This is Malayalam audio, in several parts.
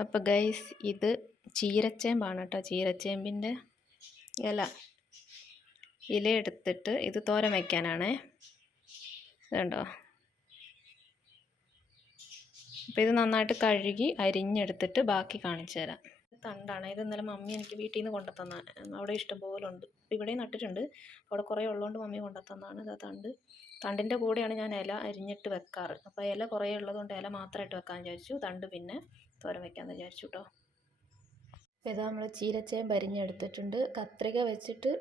അപ്പോൾ ഗൈസ് ഇത് ചീരച്ചേമ്പാണ് കേട്ടോ. ചീരച്ചേമ്പിൻ്റെ ഇല എടുത്തിട്ട് ഇത് തോരൻ വയ്ക്കാനാണേ. ഇതുണ്ടോ. അപ്പോൾ ഇത് നന്നായിട്ട് കഴുകി അരിഞ്ഞെടുത്തിട്ട് ബാക്കി കാണിച്ചു തരാം. തണ്ടാണ് ഇത്. ഇന്നലെ മമ്മി എനിക്ക് വീട്ടിൽ നിന്ന് കൊണ്ടുത്തന്നാണ്. അവിടെ ഇഷ്ടംപോലെ ഉണ്ട്. ഇവിടെയും നട്ടിട്ടുണ്ട്. അവിടെ കുറേ ഉള്ളതുകൊണ്ട് മമ്മി കൊണ്ടുത്തന്നാണ്. ഇതാ തണ്ടിൻ്റെ കൂടെയാണ് ഞാൻ ഇല അരിഞ്ഞിട്ട് വെക്കാറ്. അപ്പോൾ ഇല കുറേ ഉള്ളതുകൊണ്ട് ഇല മാത്രമായിട്ട് വെക്കാൻ വിചാരിച്ചു. തണ്ട് പിന്നെ തോരൻ വെക്കാമെന്ന് വിചാരിച്ചു കേട്ടോ. അപ്പോൾ ഇതാ നമ്മൾ ചീരച്ചേമ്പ് അരിഞ്ഞെടുത്തിട്ടുണ്ട്. കത്രിക വെച്ചിട്ട്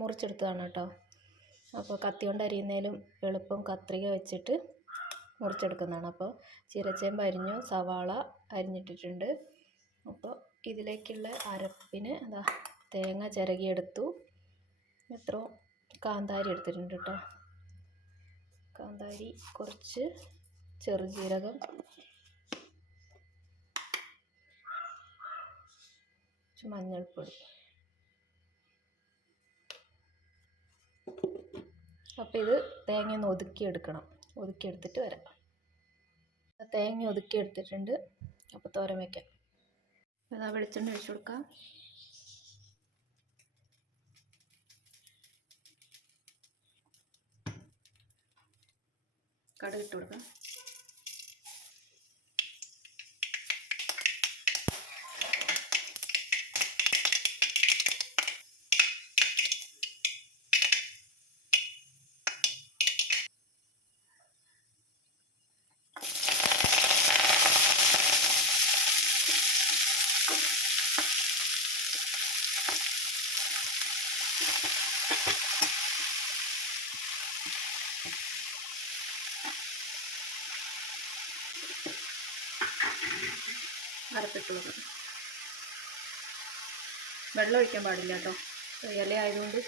മുറിച്ചെടുത്തതാണ് കേട്ടോ. അപ്പോൾ കത്തി കൊണ്ട് അരിയുന്നതിലും എളുപ്പം കത്രിക വെച്ചിട്ട് മുറിച്ചെടുക്കുന്നതാണ്. അപ്പോൾ ചീരച്ചേമ്പ് അരിഞ്ഞു, സവാള അരിഞ്ഞിട്ടിട്ടുണ്ട്. അപ്പോൾ ഇതിലേക്കുള്ള അരപ്പിന് എന്താ തേങ്ങ ചിരകിയെടുത്തു. എത്രയോ കാന്താരി എടുത്തിട്ടുണ്ട് കേട്ടോ. കാന്താരി, കുറച്ച് ചെറുജീരകം, മഞ്ഞൾപ്പൊടി. അപ്പോൾ ഇത് തേങ്ങ ഒന്ന് ഒതുക്കിയെടുക്കണം. ഒതുക്കിയെടുത്തിട്ട് വരാം. തേങ്ങ ഒതുക്കിയെടുത്തിട്ടുണ്ട്. അപ്പോൾ തോരൻ വയ്ക്കാം. അതാ വെളിച്ചെണ്ണ ഒഴിച്ചു കൊടുക്കാം. കടുക് ഇട്ട് കൊടുക്കാം. അരപ്പിട്ട് കൊടുക്കണം. വെള്ളം ഒഴിക്കാൻ പാടില്ല കേട്ടോ. ഇല ആയതുകൊണ്ട്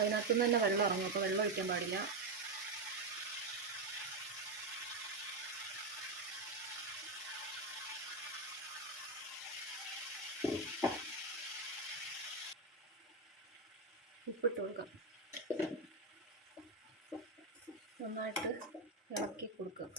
അതിനകത്തു നിന്ന് തന്നെ വെള്ളം ഇറങ്ങും. അപ്പോൾ വെള്ളം ഒഴിക്കാൻ പാടില്ല. ഉപ്പിട്ട് കൊടുക്കാം. നന്നായിട്ട് ഇളക്കി കൊടുക്കുക.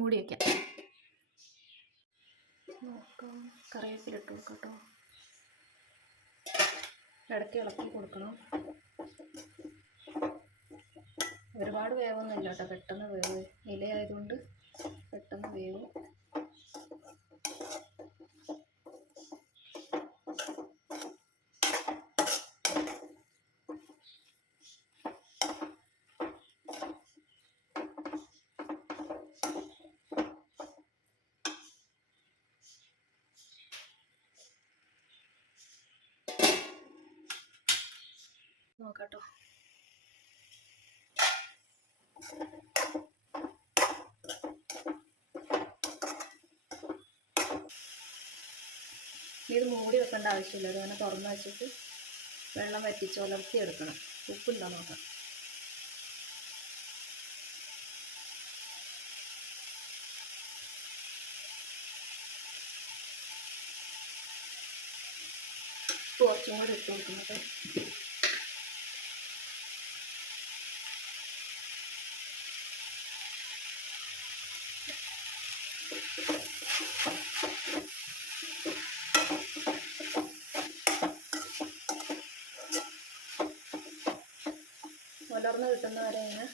മൂടി വയ്ക്കാം. നോക്കാം. കറിവേപ്പില ഇട്ട് കൊടുക്കാം കേട്ടോ. ഇടയ്ക്ക് ഇളക്കി കൊടുക്കണം. ഒരുപാട് വേവൊന്നുമില്ല കേട്ടോ. പെട്ടെന്ന് വേവ്. ഇലയായതുകൊണ്ട് പെട്ടെന്ന് വേവും. നോക്കാട്ടോ. ഇത് മൂടി വെക്കേണ്ട ആവശ്യമില്ല. അത് അങ്ങനെ തുറന്ന് വെച്ചിട്ട് വെള്ളം വറ്റിച്ച് ഉലർത്തിയെടുക്കണം. ഉപ്പുണ്ടോ നോക്കാം. കുറച്ചും കൂടി ഇട്ട് കൊടുക്കുന്നത്. ഉലർന്ന് കിട്ടുന്ന വരെ ഇങ്ങനെ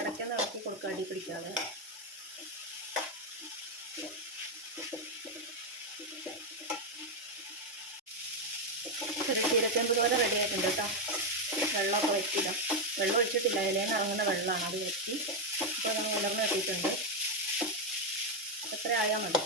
ഇടയ്ക്കൊന്ന് ഇളക്കി കൊടുക്കുക. അടി പിടിക്കാതെ. ചീരച്ചേമ്പ് തോരൻ റെഡി ആയിട്ടുണ്ട് കേട്ടോ. വെള്ളമൊക്കെ വറ്റില്ല. വെള്ളം ഒഴിച്ചിട്ടില്ല. ഇലയിൽ നിന്ന് ഇറങ്ങുന്ന വെള്ളമാണ്. അത് വറ്റി. ഇപ്പോൾ നമ്മൾ ഉലർന്ന് കെട്ടിയിട്ടുണ്ട്. എത്ര ആയാൽ മതി.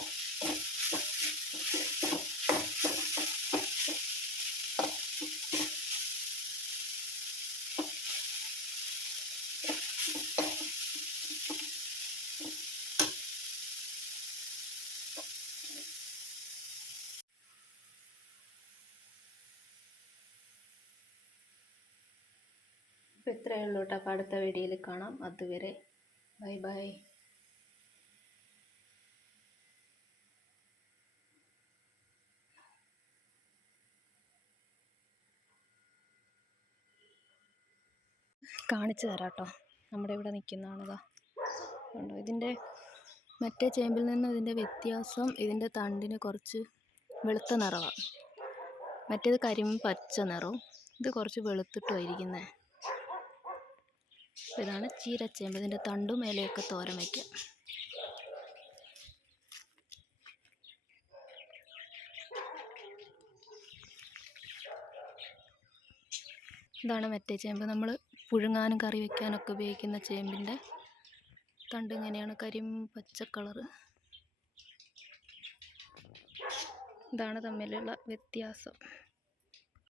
അപ്പോൾ ഇത്രയേ ഉള്ളൂ കേട്ടോ. അപ്പോൾ അടുത്ത വീഡിയോയിൽ കാണാം. അതുവരെ ബൈ ബൈ. കാണിച്ചു തരാം കേട്ടോ. നമ്മുടെ ഇവിടെ നിൽക്കുന്നതാണിതാ. കണ്ടോ, ഇതിൻ്റെ മറ്റേ ചേമ്പിൽ നിന്ന് ഇതിൻ്റെ വ്യത്യാസം, ഇതിൻ്റെ തണ്ടിന് കുറച്ച് വെളുത്ത നിറമാണ്. മറ്റേത് കരിമ്പച്ച നിറവും, ഇത് കുറച്ച് വെളുത്തിട്ടുമായിരിക്കുന്നത്. ഇതാണ് ചീരച്ചേമ്പ്. ഇതിൻ്റെ തണ്ടും ഇലയൊക്കെ തോരൻ വയ്ക്കാം. ഇതാണ് മറ്റേ ചേമ്പ്, നമ്മൾ പുഴുങ്ങാനും കറി വയ്ക്കാനൊക്കെ ഉപയോഗിക്കുന്ന ചേമ്പിൻ്റെ തണ്ട് ഇങ്ങനെയാണ്, കരിമ്പച്ച കളറ്. ഇതാണ് തമ്മിലുള്ള വ്യത്യാസം.